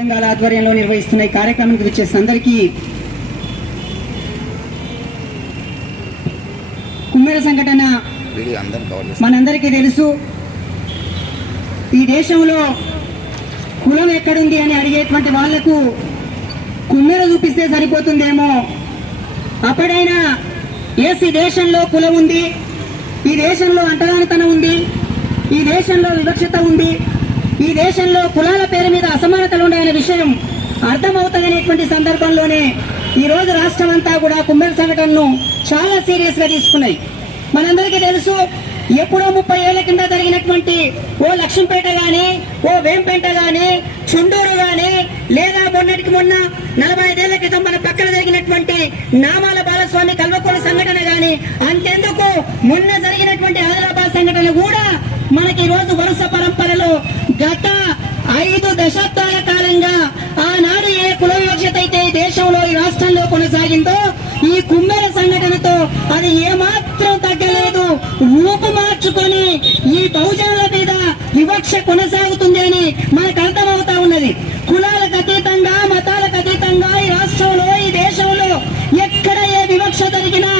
సంఘాల ఆధ్వర్యంలో నిర్వహిస్తున్న ఈ కార్యక్రమానికి వచ్చేసిన అందరికీ కుమ్మెర సంఘటన మనందరికీ తెలుసు. ఈ దేశంలో కులం ఎక్కడుంది అని అడిగేటువంటి వాళ్లకు కుమ్మెర చూపిస్తే సరిపోతుందేమో. అప్పుడైనా ఈ దేశంలో కులం ఉంది, ఈ దేశంలో అంటరానితనం ఉంది, ఈ దేశంలో వివక్షత ఉంది, ఈ దేశంలో కులాల పేరు మీద అసమానతలు ఉన్నాయనే విషయం అర్థమవుతుందనేటువంటి సందర్భంలోనే ఈ రోజు రాష్ట్రం అంతా కూడా కుమ్మెర సంఘటనను చాలా సీరియస్ గా తీసుకున్నాయి. మనందరికీ తెలుసు, ఎప్పుడో 30 ఏళ్ల కింద జరిగినటువంటి ఓ లక్ష్మీపేట గాని, ఓ వేంపేట గాని, చుండూరు గాని, లేదా మొన్నటికి మొన్న 45 ఏళ్ల క్రితం మన పక్కన జరిగినటువంటి నామాల బాలస్వామి కల్వకోడు సంఘటన గాని, అంతెందుకు మొన్న జరిగినటువంటి హైదరాబాద్ సంఘటన కూడా మనకి ఈ రోజు వరుస పరంపరలో గత 5 దశాబ్దాల కాలంగా ఆనాడు ఏ కుల వివక్షత అయితే దేశంలో ఈ రాష్ట్రంలో కొనసాగిందో ఈ కుమ్మెర సంఘటనతో అది ఏమాత్రం తగ్గలేదు. రూపు మార్చుకొని ఈ బహుజనుల మీద వివక్ష కొనసాగుతుంది అని మనకు అర్థమవుతా ఉన్నది. కులాలకు అతీతంగా, మతాలకు అతీతంగా ఈ రాష్ట్రంలో, ఈ దేశంలో ఎక్కడ ఏ వివక్ష జరిగినా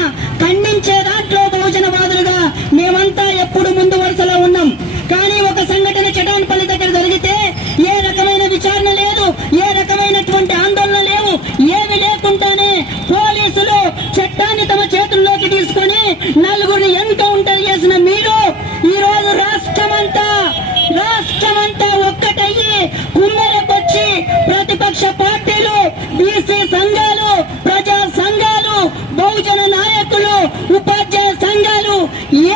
ఖండించే దాంట్లో బహుజనవాదులుగా మేమంతా ఎప్పుడు ముందు వరుసలో ఉన్నాం. కానీ ఒక సంఘటన చటాన్పల్లి దగ్గర జరిగితే ఏ రకమైన విచారణ లేదు, ఏ రకమైనటువంటి ఆందోళన లేవు, ఏవి లేకుండానే పోలీసులు చట్టాన్ని తమ చేతుల్లోకి తీసుకుని నలుగురిని ఎన్కౌంటర్ చేసిన మీరు ఈ రోజు రాష్ట్రమంతా ఒక్కటయ్యి కుమ్మెరకొచ్చి ప్రతిపక్ష పార్టీలు, బీసీ సంఘాలు, ప్రజా సంఘాలు, బహుజన నాయకులు, ఉపాధ్యాయ సంఘాలు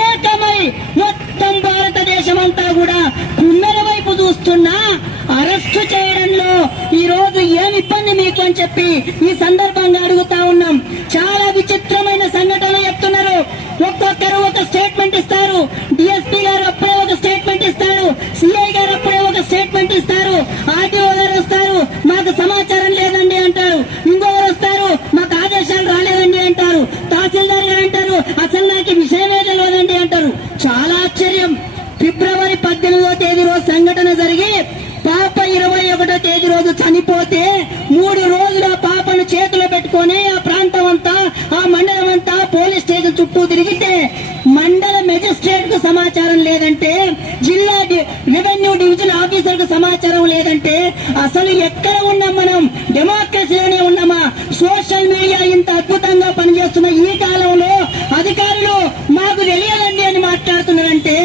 ఏకమై మొత్తం భారతదేశమంతా కూడా కుమ్మెర వైపు చూస్తున్నా అరెస్టు చేయడంలో ఈ రోజు ఏమి ఇబ్బంది మీకు అని చెప్పి ఈ సందర్భంగా అడుగుతా ఉన్నాం. చాలా విచిత్రమైన సంఘటన చెప్తున్నారు. ఒక్కొక్కరు ఒక స్టేట్మెంట్ ఇస్తారు. డిఎస్పీ గారు అప్పుడే ఒక స్టేట్మెంట్ ఇస్తారు, సిఐ గారు అప్పుడే ఒక స్టేట్మెంట్ ఇస్తారు, ఆర్టీఓ గారు వస్తారు, మాకు సమాచారం లేదండి అంటారు, ఇంకొకరు వస్తారు, మాకు ఆదేశాలు రాలేదండి అంటారు, తహసీల్దార్ గారు అంటారు, అసలు నాకు విషయమే తెలియదండి అంటారు. చాలా ఆశ్చర్యం. ఫిబ్రవరి 18వ తేదీ రోజు సంఘటన జరిగి పాప 21వ తేదీ రోజు చనిపోతే 3 రోజులు ఆ పాపను చేతిలో పెట్టుకుని ఆ ప్రాంతం అంతా, ఆ మండలం అంతా పోలీస్ స్టేషన్ చుట్టూ తిరిగితే మండల మెజిస్ట్రేట్ కు సమాచారం లేదంటే, జిల్లా రెవెన్యూ డివిజన్ ఆఫీసర్ కు సమాచారం లేదంటే అసలు ఎక్కడ ఉన్నాం? మనం డెమోక్రసీలోనే ఉన్నామా? సోషల్ మీడియా ఇంత అద్భుతంగా పనిచేస్తున్న ఈ కాలంలో అధికారులు మాకు తెలియదండి అని మాట్లాడుతున్నారంటే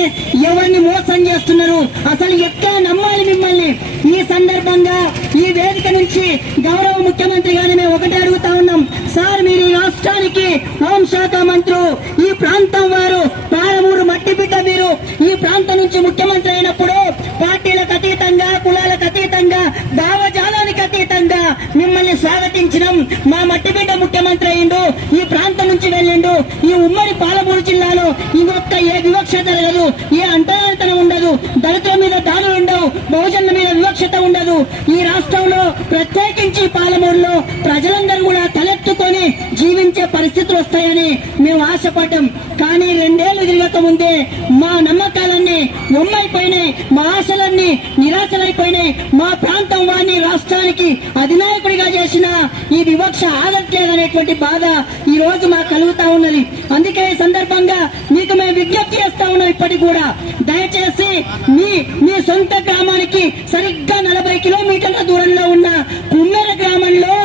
ఎవరిని మోసం చేస్తున్నారు? అసలు ఎక్కడ నమ్మాలి మిమ్మల్ని? ఈ సందర్భంగా ఈ వేదిక నుంచి గౌరవ ముఖ్యమంత్రి గారిని మేము ఒకటి అడుగుతా ఉన్నాం. సార్, మీరు ఈ రాష్ట్రానికి హోంశాఖ మంత్రులు, ఈ ప్రాంతం వారు, పాలమూరు మట్టి బిడ్డ మీరు. ఈ ప్రాంతం నుంచి ముఖ్యమంత్రి అయినప్పుడు పార్టీలకు అతీతంగా, కులాలకు అతీతంగా, భావజాలానికి అతీతంగా మిమ్మల్ని స్వాగతించినాం. మా మట్టి బిడ్డ ముఖ్యమంత్రి అయిండు, ఈ ప్రాంతం నుంచి వెళ్ళిండు. ఈ ఉమ్మడి పాలమూరు జిల్లాలో ఇంకొక ఏ వివక్ష జరగదు, ఏ అంటరానితనం ఉండదు, దళితుల మీద దాడులు ఉండవు, బహుజనుల మీద వివక్షత ఉండదు. ఈ రాష్ట్రంలో ప్రత్యేకించి పాలమూరులో ప్రజలందరూ కూడా తలెత్తుకొని జీవించే పరిస్థితులు వస్తాయని మేము ఆశపడ్డాం. కానీ 2 ఏళ్లు తిరగక ముందే మా నమ్మకాలన్నీ ఒమ్మైపోయినాయి, మా ఆశలన్నీ నిరాశలైపోయినాయి. మా ప్రాంతం వారిని రాష్ట్రానికి అధినాయకుడిగా చేసిన ఈ వివక్ష ఆగట్లేదనేటువంటి బాధ ఈ రోజు మాకు కలుగుతా ఉన్నది. అందుకే ఈ సందర్భంగా మీకు మేము విజ్ఞప్తి చేస్తా ఉన్నాం. ఇప్పటికి కూడా దయచేసి మీ సొంత గ్రామానికి సరిగ్గా 40 కిలోమీటర్ల దూరంలో ఉన్న కుమ్మెర గ్రామంలో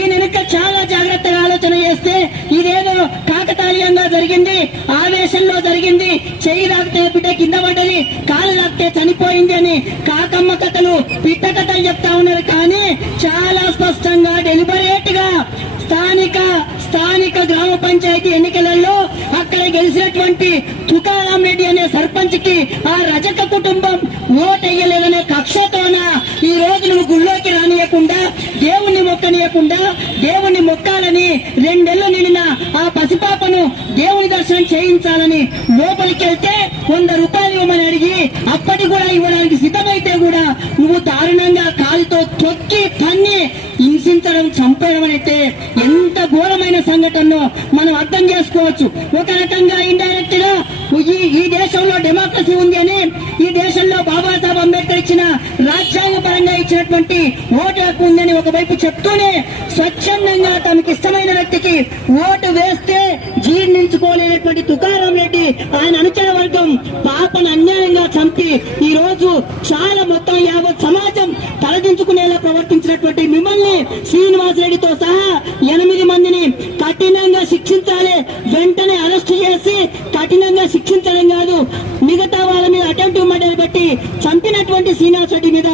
ఈ వెనుక చాలా జాగ్రత్తగా ఆలోచన చేస్తే ఇదేదో కాకతాళీయంగా జరిగింది, ఆవేశంలో జరిగింది, చెయ్యి తాకితే బిడ్డ కింద పడ్డది, కాలు తాకితే చనిపోయింది అని కాకమ్మ కథలు, పిట్ట కథలు చెప్తా ఉన్నారు. కానీ చాలా స్పష్టంగా డెలిబరేట్ గా స్థానిక గ్రామ పంచాయతీ ఎన్నికలలో అక్కడ గెలిచినటువంటి తుకారాం రెడ్డి అనే సర్పంచ్ కి ఆ రజక కుటుంబం ఓటెయ్యలేదనే కక్షతోన ఈ రోజు నువ్వు గుళ్ళోకి రానియకుండా, దేవుణ్ణి మొక్కనియకుండా, దేవుణ్ణి మొక్కాలని 2 ఏళ్లు నిండిన ఆ పసిపాపను దేవుని దర్శనం చేయించాలని లోపలికి వెళ్తే 100 రూపాయలు ఇవ్వమని అడిగి అప్పటి కూడా ఇవ్వడానికి సిద్ధమైతే కూడా నువ్వు దారుణంగా కాలుతో తొక్కి తన్ని హింసించడం, చంపడం అయితే ఎంత ఘోరమైన సంఘటనో మనం అర్థం చేసుకోవచ్చు. ఒక రకంగా ఇండైరెక్ట్ గా ఈ దేశంలో డెమోక్రసీ ఉంది అని, ఈ దేశంలో బాబాసాహెబ్ అంబేద్కర్ ఇచ్చిన రాజ్యాంగ పరంగా ఇచ్చినటువంటి ఓటు హక్కు ఉందని ఒకవైపు చెప్తూనే స్వచ్ఛందంగా తమకి ఇష్టమైన వ్యక్తికి ఓటు వేస్తే జీర్ణించుకోలేనటువంటి తుకారాం రెడ్డి ఆయన అనుచర వర్గం పాపను అన్యాయంగా చంపి ఈ రోజు చాలా మొత్తం యావత్ సమాజం తలదించుకునేలా ప్రవర్తించినటువంటి మిమ్మల్ని శ్రీనివాసరెడ్డితో సహా 8 మందిని కఠినంగా శిక్షించాలి. వెంటనే అరెస్ట్ చేసి కఠినంగా శిక్షించడం కాదు, మిగతా వాళ్ళ మీద అటెంప్టివ్ మర్డర్ పెట్టి చంపినటువంటి శ్రీనివాస్ రెడ్డి మీద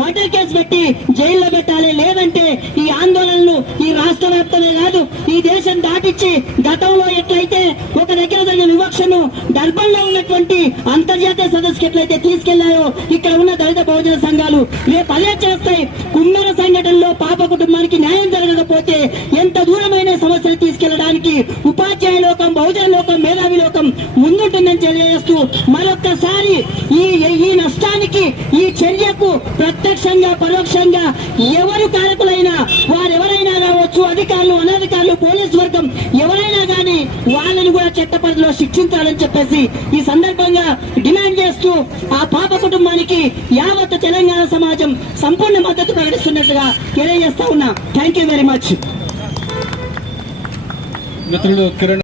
మర్డర్ కేసు పెట్టి జైల్లో పెట్టాలి. లేదంటే ఈ ఆందోళనలు ఈ రాష్ట్ర వ్యాప్తమే కాదు, ఈ దేశం దాటిచ్చి గతంలో ఎట్లయితే ఒక దగ్గర జరిగిన వివక్షను డర్బన్ లో ఉన్నటువంటి అంతర్జాతీయ సదస్సుకి ఎట్లయితే తీసుకెళ్లాయో ఇక్కడ ఉన్న దళిత బహుజన సంఘాలు రేపు అదే చేస్తాయి. కుమ్మర సంఘటనలో పాప కుటుంబానికి న్యాయం జరగకపోతే ఎంత దూరమైన సమస్యలు తీసుకెళ్లడానికి ఉపాధ్యాయ లోకం, బహుజన లోకం, మేధావి లోకం ముందుంటుందని తెలియజేస్తూ మరొక్కసారి ఈ నష్టానికి, ఈ చర్యకు ప్రత్యక్షంగా పరోక్షంగా ఎవరు కారకులైనా వారెవరైనా కావచ్చు, అధికారులు, అనధికారులు, పోలీసు వర్గం ఎవరైనా కానీ వాళ్ళని కూడా చట్ట పరిధిలో శిక్షించాలని చెప్పేసి ఈ సందర్భంగా డిమాండ్ చేస్తూ ఆ పాప కుటుంబానికి యావత్ తెలంగాణ సమాజం సంపూర్ణ మద్దతు ప్రకటిస్తున్నట్టుగా తెలియజేస్తా ఉన్నా. Thank you very much. మిత్రులు కిరణ్